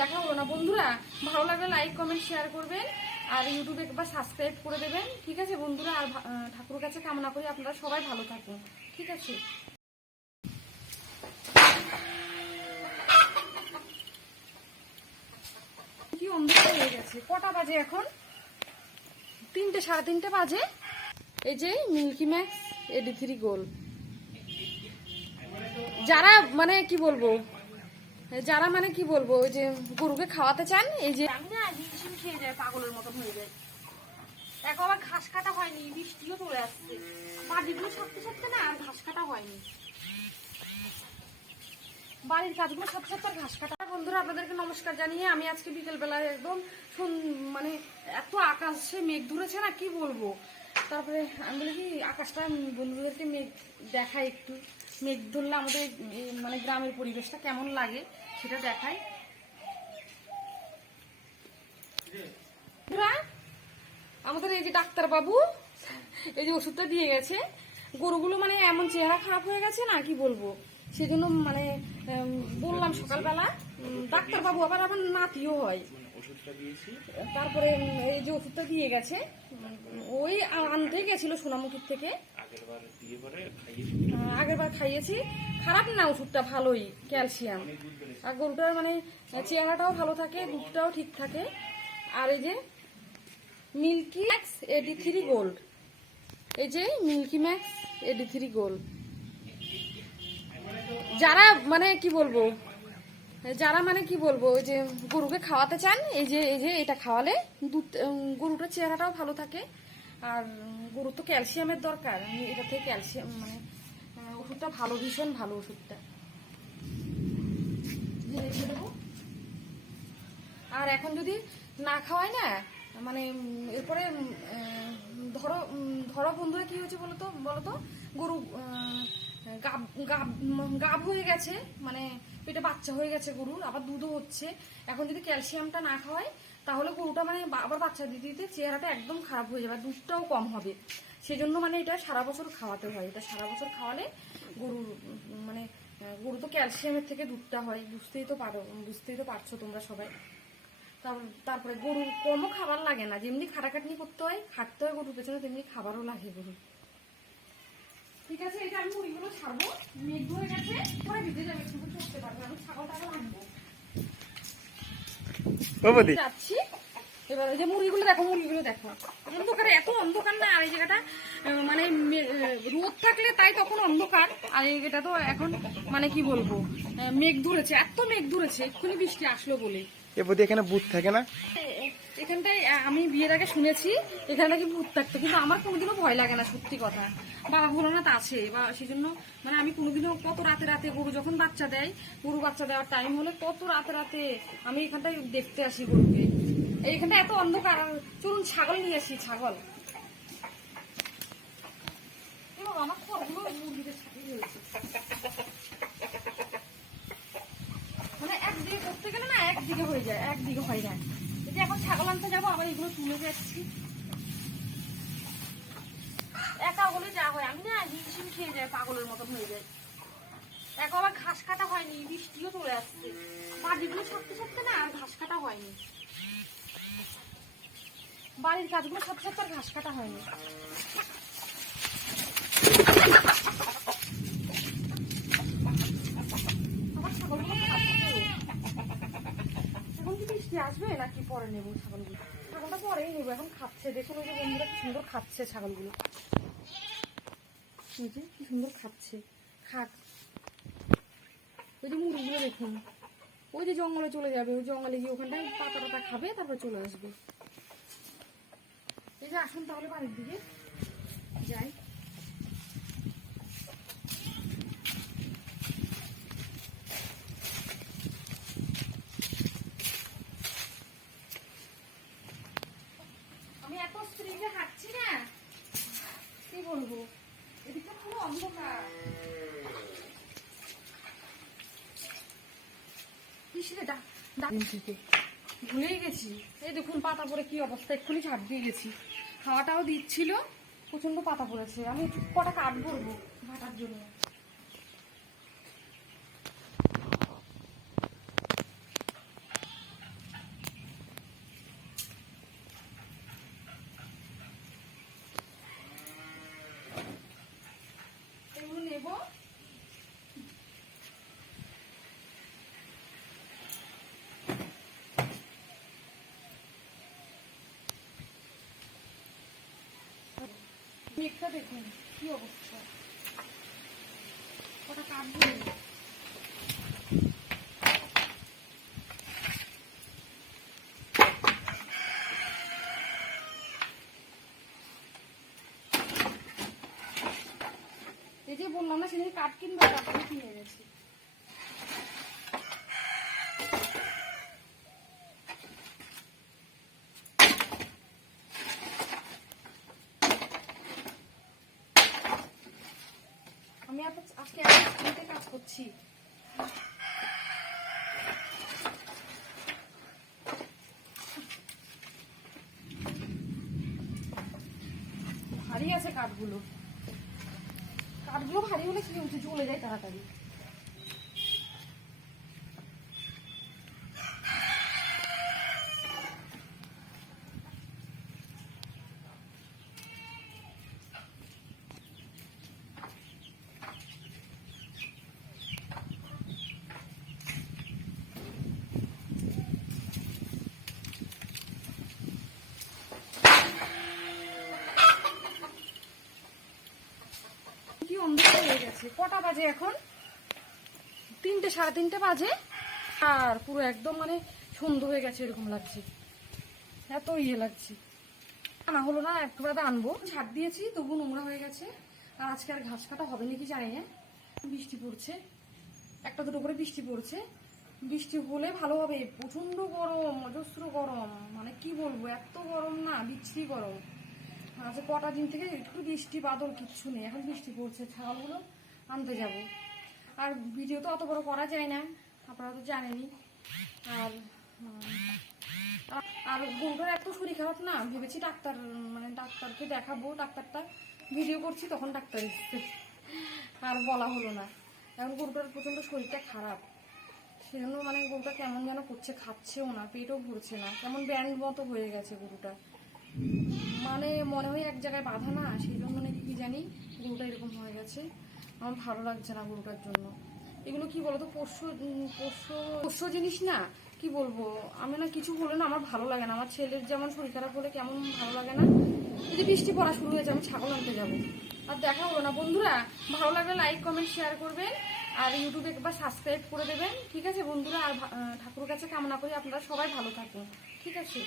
দেখা হলো না। বন্ধুরা ভালো লাগলে লাইক কমেন্ট শেয়ার করবেন আর ইউটিউবে একবার সাবস্ক্রাইব করে দেবেন, ঠিক আছে বন্ধুরা। আর ঠাকুরের কাছে কামনা করি আপনারা সবাই ভালো থাকুন, ঠিক আছে। কি অন্ধকার হয়ে গেছে, কটা বাজে এখন? 3টে, 3:30 বাজে। এই যে মিল্কি ম্যাক্স AD3 গোল, যারা মানে কি বলবো, ওই যে গরুকে খাওয়াতে চান, এই যে আমি না হিমশিম খেয়ে যায়, পাগলের মতন হয়ে যায়। দেখো আবার ঘাস কাটা হয়নি, বৃষ্টিও চলে আসছে, বাড়িগুলো ছাড়তে ছাড়তে না আর ঘাস কাটা হয়নি, বাড়ির কাজগুলো ছাড়তে ছাড়তে আর ঘাস কাটা। বন্ধুরা আপনাদেরকে নমস্কার জানিয়ে আমি আজকে বিকেলবেলায় একদম মানে এত আকাশে মেঘ ধরেছে না কি বলবো। তারপরে আমি বলি কি আকাশটা বন্ধুদেরকে মেঘ দেখাই, একটু মেঘ ধরলে আমাদের মানে গ্রামের পরিবেশটা কেমন লাগে সেটা দেখাই। আমাদের এই যে ডাক্তার বাবু এই যে ওষুধটা দিয়ে গেছে, গরুগুলো মানে এমন চেহারা খারাপ হয়ে গেছে না কি বলবো, সেজন্য মানে বললাম সকালবেলা। ডাক্তার বাবু আবার আমার নাতিও হয়, তারপরে এই যে ওষুধটা দিয়ে গেছে, ওই আনতে গেছিল সোনামুখীর থেকে, আগেরবার খাইয়েছি। খারাপ না ওষুধটা, ভালোই, ক্যালসিয়াম। আর গরুটার মানে চেহারাটাও ভালো থাকে, দুধটাও ঠিক থাকে। আর এই যে মিল্কি ম্যাক্স AD3 গোল্ড, এই যে মিল্কি ম্যাক্স AD3 গোল্ড, যারা মানে কি বলবো, ওই যে গরুকে খাওয়াতে চান, এই যে এটা খাওয়ালে দুধ, গরুটার চেহারাটাও ভালো থাকে। আর গরুর তো ক্যালসিয়ামের দরকার, এটা থেকে ক্যালসিয়াম মানে ওষুধটা ভালো, ভীষণ ভালো ওষুধটা। আর এখন যদি না খাওয়াই না মানে এরপরে ধরো বন্ধুরা কি হয়েছে বলতো গরু গাব হয়ে গেছে, মানে পেটে বাচ্চা হয়ে গেছে গরুর, আবার দুধও হচ্ছে। এখন যদি ক্যালসিয়ামটা না খাওয়াই তাহলে গরুটা মানে আবার বাচ্চা দিতে দিতে চেহারাটা একদম খারাপ হয়ে যাবে, দুধটাও কম হবে। সেজন্য মানে এটা সারা বছর খাওয়াতে হয়, এটা সারা বছর খাওয়ালে গরুর মানে গরু তো ক্যালসিয়ামের থেকে দুধটা হয়, বুঝতেই তো পারছো তোমরা সবাই। তারপরে গরুর কমও খাবার লাগে না, যেমনি খাটাখাটনি করতে হয়, খাটতে হয় গরুর পেছনে, তেমনি খাবারও লাগে গরু। ঠিক আছে, এটা আমি মুড়িগুলো ছাড়বো, মেঘ ধরে গেছে, পরে ভিজে যাবে, শুধু চড়তে পারবে, আমি ছাগলটাকে রাখবো যাচ্ছি। এবার যে মুড়িগুলো দেখো, অন্ধকারে, এত অন্ধকার না। আর এই জায়গাটা মানে রোদ থাকলে তাই তখন অন্ধকার, আর এই জায়গাটা তো এখন মানে কি বলবো মেঘ ধরেছে, এত মেঘ ধরেছে, এক্ষুনি বৃষ্টি আসলো বলে। এখানে ভূত থাকে না, এখানটায় আমি বিয়ের আগে শুনেছি এখানে নাকি ভূত থাকতো, কিন্তু আমার কোনোদিনও ভয় লাগে না, সত্যি কথা। বাবা ভোলানাথ আছে বা সেই জন্য মানে আমি কোনোদিনও, কত রাতে গরু যখন বাচ্চা দেয়, গরু বাচ্চা দেওয়ার টাইম হলে কত রাতে আমি এখানটায় দেখতে আসি গরুকে। এইখানটা এত অন্ধকার। চলুন ছাগল নিয়ে আসি, ছাগল। আমার খড়গুলো মুরগিদের সাথে হয়েছে, মানে একদিকে করতে গেলে না একদিকে হয়ে যায়, একদিকে হয় না। এই যে এখন ছাগল আনতে যাবো, আবার এগুলো তুলে যাচ্ছি, একা হলে যা হয়, আমি না হিমশিম খেয়ে যায়, পাগলের মতন হয়ে যায়। দেখো আবার ঘাস কাটা হয়নি, বৃষ্টিও চলে আসছে, বাড়িগুলো ছাড়তে ছাড়তে না আর ঘাস কাটা হয়নি, বাড়ির কাজগুলো ছাড়তে ছাড়তে আর ঘাস কাটা হয়নি। এখন কি বৃষ্টি আসবে নাকি পরে নেবো ছাগলগুলো? ছাগলটা পরেই নেবো, এখন খাচ্ছে, দেখুন ওই যে বন্ধুরা কি সুন্দর খাচ্ছে ছাগলগুলো, কি সুন্দর খাচ্ছে, খাক। ওই যে মুরগিগুলো দেখুন, ওই যে জঙ্গলে চলে যাবে, ওই জঙ্গলে গিয়ে ওখানটায় পাতা খাবে, তারপরে চলে আসবে। এই যে আসুন তাহলে বাড়ির দিকে যাই। আমি এত স্ত্রীকে হাঁটছি না কি বলবো, এদিকটা পুরো অন্ধকার। ভুলেই গেছি, এই দেখুন পাতা পরে কি অবস্থা, এক্ষুনি ঝাড় দিয়ে গেছি, খাওয়াটাও দিচ্ছিল, প্রচন্ড পাতা পড়েছে। আমি কটা কাঠ ভরবো ভাটার জন্য। মেঘটা দেখুন কি অবস্থা, কটা কাটবে। এই যে বললাম না সেদিন কাঠ কিনবে, কাঠটা কিনে গেছি। আমি আজকে একটা কাজ করছি। ভারী আছে কাঠগুলো, কাঠগুলো ভারী হলে কি হচ্ছে, জ্বলে যায় তাড়াতাড়ি। কি অন্ধকার হয়ে গেছে, কটা বাজে এখন? 3টে, 3:30 বাজে। আর পুরো একদম মানে সন্ধ্যা হয়ে গেছে এরকম লাগছে, এত লাগছে। আনা হলো না, একটু বাদে আনবো। ছাড় দিয়েছি তবু নোংরা হয়ে গেছে। আর আজকে আর ঘাস কাটা হবে নাকি জানি না। বৃষ্টি পড়ছে, একটা দুটো করে বৃষ্টি পড়ছে। বৃষ্টি হলে ভালো হবে। প্রচন্ড গরম, অজস্র গরম, মানে কি বলবো, এত গরম না, বিচ্ছিরি গরম। আচ্ছা, কটা দিন থেকে একটু বৃষ্টি বাদল কিচ্ছু নেই, এখন বৃষ্টি পড়ছে। ছাগলগুলো আনতে যাব। আর ভিডিও তো অত বড় করা যায় না, আপনারা তো জানেনই। আর আর গরুটার এত শরীর খারাপ না, ভেবেছি ডাক্তার মানে ডাক্তারকে দেখাবো। ডাক্তারটা ভিডিও করছি তখন ডাক্তার এসছে, আর বলা হলো না। এখন গরুটার প্রচন্ড শরীরটা খারাপ, সেজন্য মানে গরুটা কেমন যেন করছে, খাচ্ছেও না, পেটও ভরছে না, কেমন ব্যান্ড মতো হয়ে গেছে গরুটা। মানে মনে হয় এক জায়গায় বাঁধা না, সেই জন্য নাকি কি জানি গরুটা এরকম হয়ে গেছে। আমার ভালো লাগছে না গরুটার জন্য। এগুলো কি বলতো, পোষ্য জিনিস না, কি বলবো, আমি না কিছু হলে না আমার ভালো লাগে না। আমার ছেলের যেমন শরীর খারাপ হলে কেমন ভালো লাগে না, যদি বৃষ্টি পড়া শুরু হয়েছে আমি ছাগল আনতে যাবো, আর দেখা হলো না। বন্ধুরা, ভালো লাগলে লাইক কমেন্ট শেয়ার করবেন, আর ইউটিউবে একবার সাবস্ক্রাইব করে দেবেন, ঠিক আছে বন্ধুরা। আর ঠাকুরের কাছে কামনা করি আপনারা সবাই ভালো থাকুন, ঠিক আছে।